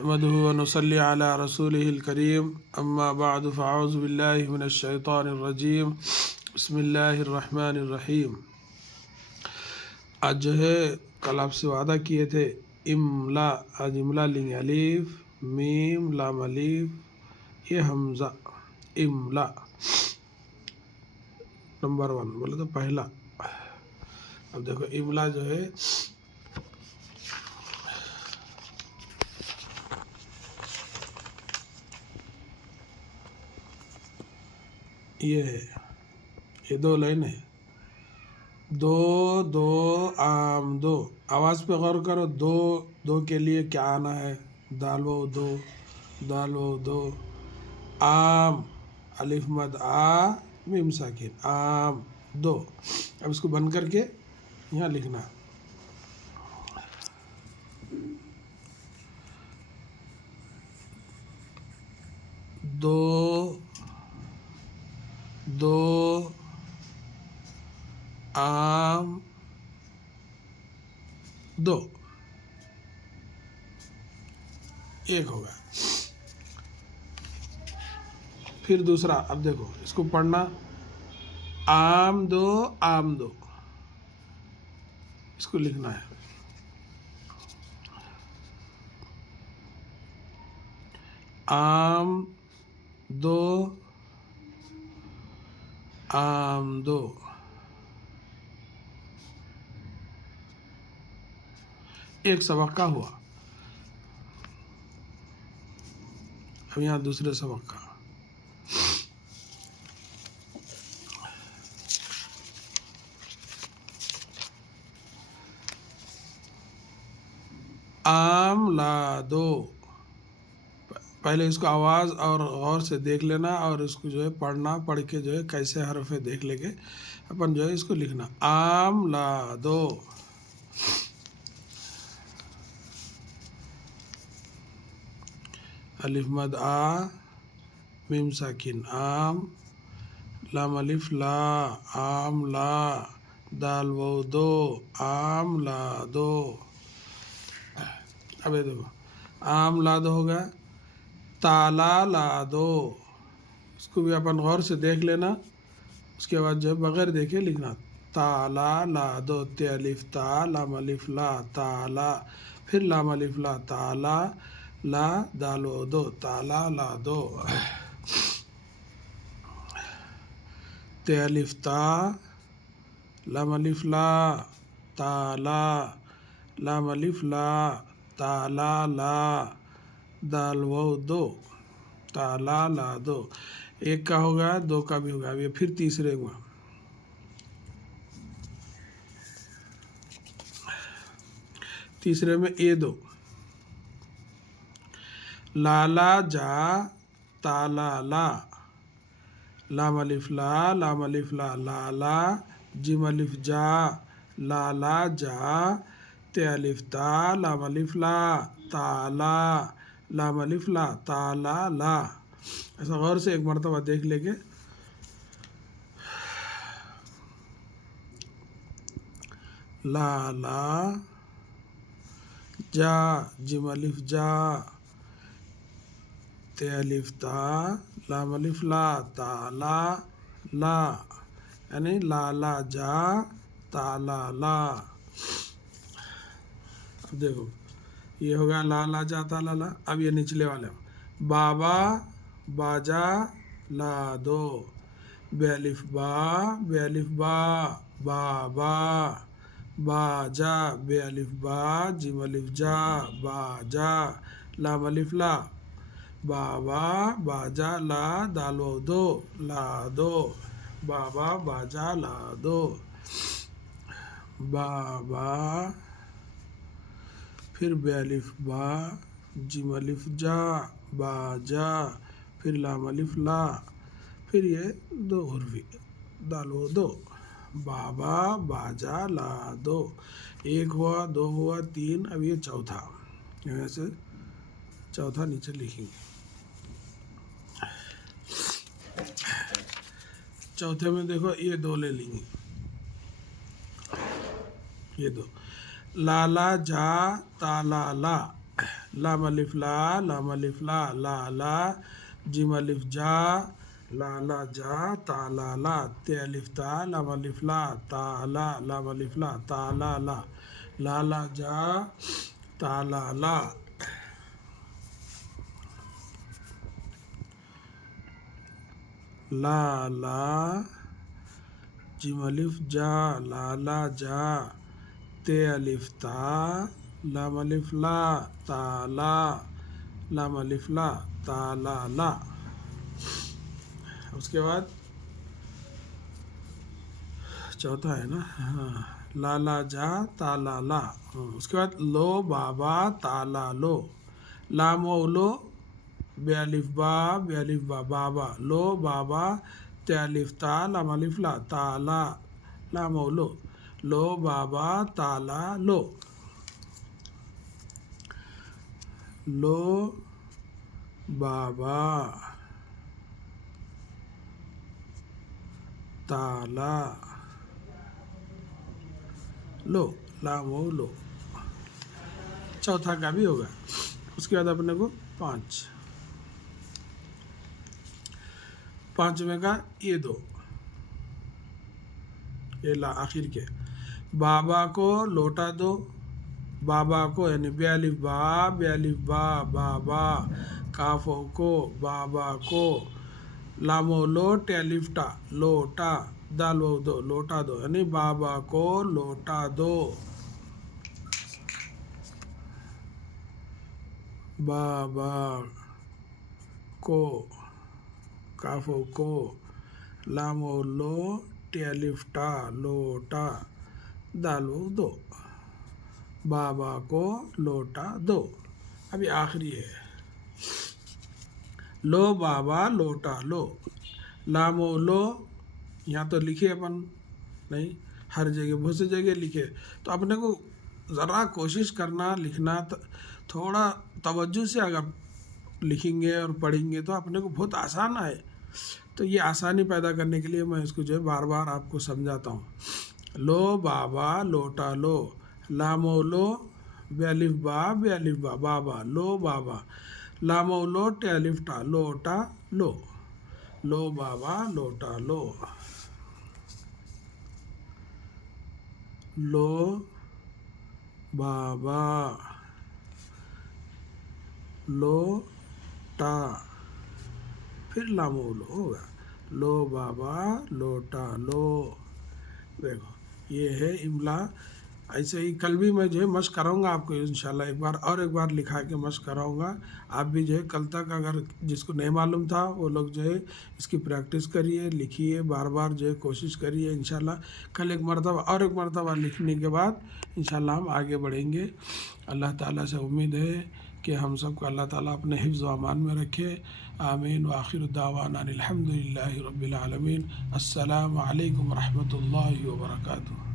नहमदुहु व नुसल्ली अला रसूलिहिल करीम अम्मा बअद फ़अऊज़ु बिल्लाहि मिनश शैतानिर रजीम बिस्मिल्लाहिर रहमानिर रहीम। आज जो है कल आपसे वादा किए थे इमला, आज इमला लेंगे। अलीफ मीम लाम अलीफ ये हमज़ा इमला नंबर 1 बोले तो पहला। अब देखो इमला जो है ये है, ये दो लाइन है। दो दो आम दो, आवाज़ पे गौर करो। दो दो के लिए क्या आना है? दाल वो दो, दाल वो दो। आम अलिफ मद आ मीम साकिन आम दो। अब इसको बंद करके यहाँ लिखना दो दो आम दो, एक होगा। फिर दूसरा, अब देखो इसको पढ़ना आम दो आम दो, इसको लिखना है आम दो आम दो। एक सबक का हुआ। अब यहाँ दूसरे सबक का आम ला दो। पहले इसको आवाज़ और गौर से देख लेना और इसको जो है पढ़ना, पढ़ के जो है कैसे हरफ है देख लेके अपन जो है इसको लिखना आम ला दो। अलिफ मद आ मीम साकिन आम, लाम अलिफ ला आम ला, दाल वो दो आम ला दो। अब ये देखो आम ला दो हो गया। ताला ला दो, इसको भी अपन गौर से देख लेना। उसके बाद जो है बगैर देखे लिखना ताला ला दो। ते अलिफ ता लाम अलिफ ला ताला, फिर लाम अलिफ ला ताला ला दाल वो दो ताला ला दो। ते अलिफ ता लाम अलिफ ला ताला, लाम अलिफ ला ताला ला दाल वो दो ताला ला दो। एक का होगा, दो का भी होगा। ये फिर तीसरे हुआ तीसरे में ए दो लाला जा ताला ला, लाम अलिफ ला लाम अलिफ ला लाला, जिम अलिफ जा लाला जा, ते अलिफ ता लाम अलिफ ला ताला, लाम अलिफ ला ताला ला। ऐसा गौर से एक मरतबा देख लेके लाला जा, जिम अलिफ जा, ते अलिफ ता लाम अलिफ ला ताला ला, यानी लाला जा ताला ला। अब देखो ये हो गया लाला जा ताला ला। अब ये निचले वाले बाबा बाजा ला दो, बेअलिफ बा बाबा बाजा, बेअलिफ बा जिम अलिफ जा बाजा, लाम अलिफ ला बाबा बाजा ला दाल वो दो ला दो, बाबा बाजा ला दो। बाबा फिर बेअलिफ बा जिम अलिफ जा बाजा, फिर लाम अलिफ ला, फिर ये दो हुर्फी दाल वो दो बाबा बाजा ला दो। एक हुआ, दो हुआ, तीन। अब ये चौथा, यहाँ से चौथा नीचे लिखेंगे। चौथे में देखो ये दो ले लेंगे, ये दो लाला जा ताला ला, लाम अलिफ ला, लाम अलिफ ला, ला ला, जिम अलिफ जा, ला ला जा, ता ला ला, ते अलिफ ता, लाम अलिफ ला, ता ला, लाम अलिफ ला, ता ला ला, ला ला जा, ता ला ला, ला ला, जिम अलिफ जा, ला ला जा, ते अलिफ ता, लाम अलिफ ला, ता ला, लाम अलिफ ला, ता ला ला। उसके बाद चौथा है ना, हाँ, ला ला जा, ता ला ला। उसके बाद लो बाबा, ता ला लो, लाम ओ लो, बे अलिफ बा, बे अलिफ बा, बाबा, लो बाबा, ते अलिफ ता, लाम अलिफ ला, ता ला, लाम ओ लो बाबा, ता ला लो, लो बाबा, ताला लो, लाम ओ लो। चौथा का भी होगा। उसके बाद अपने को पांचवें का ये दो, ये ला आखिर के, बाबा को लोटा दो, बाबा को यानी बे अलिफ बा, बाबा, काफो को, बाबा को, लामो लो, टे अलिफ टा, लोटा, दाल वो दो, लोटा दो, यानी बाबा को लोटा दो, बाबा को, काफो को, लामो लो, टे अलिफ टा, लोटा, दाल वो दो, बाबा को लोटा दो। अभी आखिरी है, लो बाबा लोटा लो, लामो लो, यहाँ तो लिखे अपन नहीं, हर जगह बहुत सी जगह लिखे, तो अपने को ज़रा कोशिश करना लिखना, थोड़ा तवज्जो से अगर लिखेंगे और पढ़ेंगे तो अपने को बहुत आसान है। तो ये आसानी पैदा करने के लिए मैं इसको जो है बार बार आपको समझाता हूँ। लो बाबा लोटा लो, लामो लो, बे अलिफ बा, बाबा, लो बाबा, लामो लो, टे अलिफ टा, लोटा लो, लो बाबा लोटा लो, लो बाबा लोटा, फिर लामो लो होगा, लो बाबा लोटा लो। देखो ये है इमला। ऐसे ही कल भी मैं जो है मशक कराऊंगा आपको इंशाल्लाह, एक बार लिखा के मशक कराऊंगा। आप भी जो है कल तक अगर जिसको नहीं मालूम था वो लोग जो है इसकी प्रैक्टिस करिए, लिखिए, बार बार जो है कोशिश करिए। इंशाल्लाह कल एक मरतबा लिखने के बाद इंशाल्लाह हम आगे बढ़ेंगे। अल्लाह ताला से उम्मीद है कि हम सबको अल्लाह ताला अपने हिफ्ज़ व अमान में रखे। आमीन व आखिर दावाना अनिल हम्दुलिल्लाहि रब्बिल आलमीन। अस्सलामु अलैकुम व रहमतुल्लाहि व बरकातुहू।